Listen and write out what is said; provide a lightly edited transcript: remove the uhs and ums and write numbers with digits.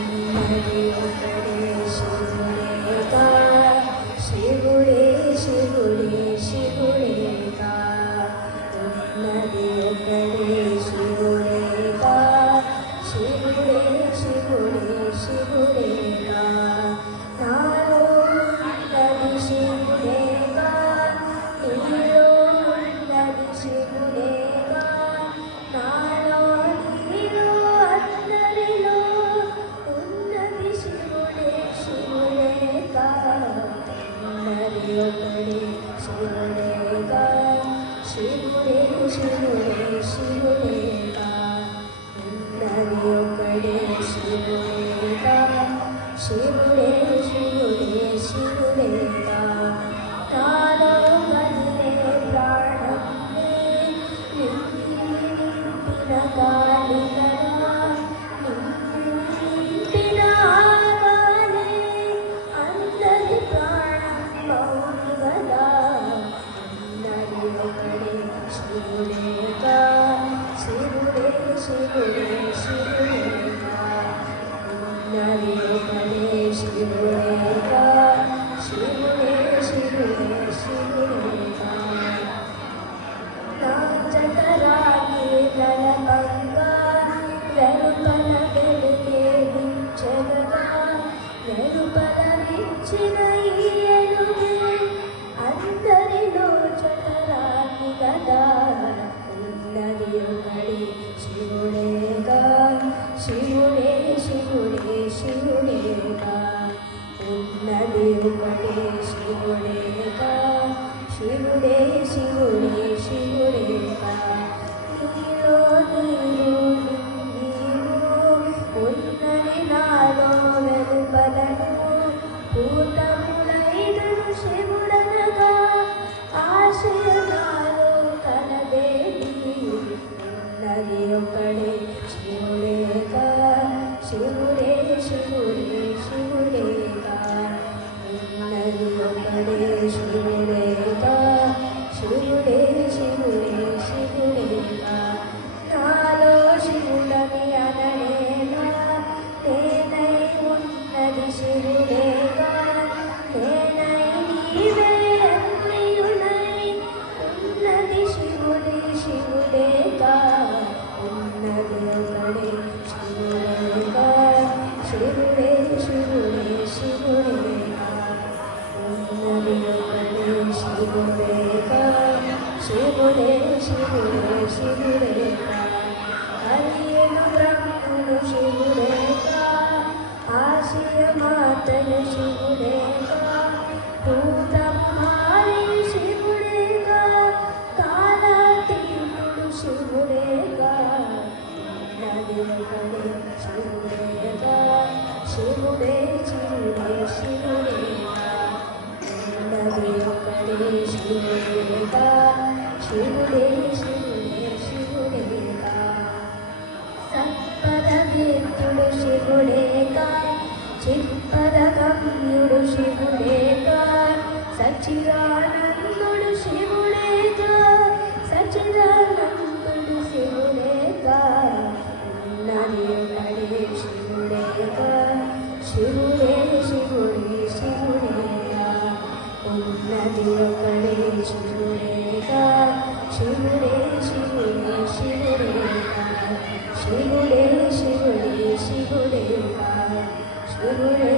ఉన్నది ఒకడే శివుడేగా శివుడే శివుడే శివుడేగా ఉన్నది ఒకడే శివుడేగా శివుడే శివుడే శివుడేగా నాలో ఉన్నది శివుడేగా నీలో ఉన్నది శివుడేగా నాలో నీలో అందరిలో ఉన్నది శివుడే శివుడేగా ఉన్నది ఒకడే శివుడేగా శివుడే శివుడే శివుడేగా ఉన్నది ఒకడే శివుడేగా శివుడే శివుడే శివుడేగా నాలో కదిలే ప్రాణమే నింపిన గాలి కదా నింపిన ఆగాలే అందరి ప్రాణం మౌని కదా ఉన్నది ఒకడే శివుడేగా శివుడే శివుడే శివుడేగా ఉన్నది ఒకడే శివుడేగా శివుడే శివుడే శివుడేగా నా జఠరాన్ని గలపంగా వెలుపల వెలుగేగించెదగా వెలుపల విచ్చిన ఈ ఎలుగే అందరిలో జఠరాన్ని గదా ఉన్నది ఒకడే శివుడేగా శివుడే శివుడే శివుడేగా ఉన్నది ఒకడే శివుడేగా శివుడే శివుడే శివుడేగా నీలో నీలో నీలో ఉన్నది నాలో వెలుపలను భూతములైనను శివుడనగా ఆశయనాలో కలదేవి ఉన్నది ఒకడే శివుడేగా శివుడే శివుడే శివుడేగా ఉన్నది ఒకడే శివుడేగా శివుడే శివుడే శివుడేగా నాలో శివుడని అనలేనా నేనై ఉన్నది శివుడేగా నేనై నీవే అన్నియునై ఉన్నది శివుడే శివుడేగా ఉన్నది ఒకడే శివుడేగా శివుడే శివుడే శివుడేగా ఉన్నది ఒకడే శివుడేగా శివుడే శివుడే శివుడేగా కలియుగ బ్రహ్మను శివుడేగా ఆశయ మాతను శివుడేగా భూతము మారి శివుడేగా కాలాతీతుడు శివుడేగా ఉన్నది ఒకడే శివుడేగా శివుడే శివుడే శివుడేగా ఉన్నది ఒకడే శివుడేగా శివుడే శివుడే శివుడేగా సత్పరవేత్తుడు శివుడేగా చిత్పరగమ్యుడు శివుడేగా సచ్చిదానందుడు శివుడేగా సచ్చిదానందుడు శివుడేగా ఉన్నది ఒకడే శివుడేగా శివుడే శివుడే శివుడేగా ఉన్నది ఒకడే శివుడేగా శివుడే శివుడే శివుడేగా శివుడే శివుడే శివుడేగా శివుడే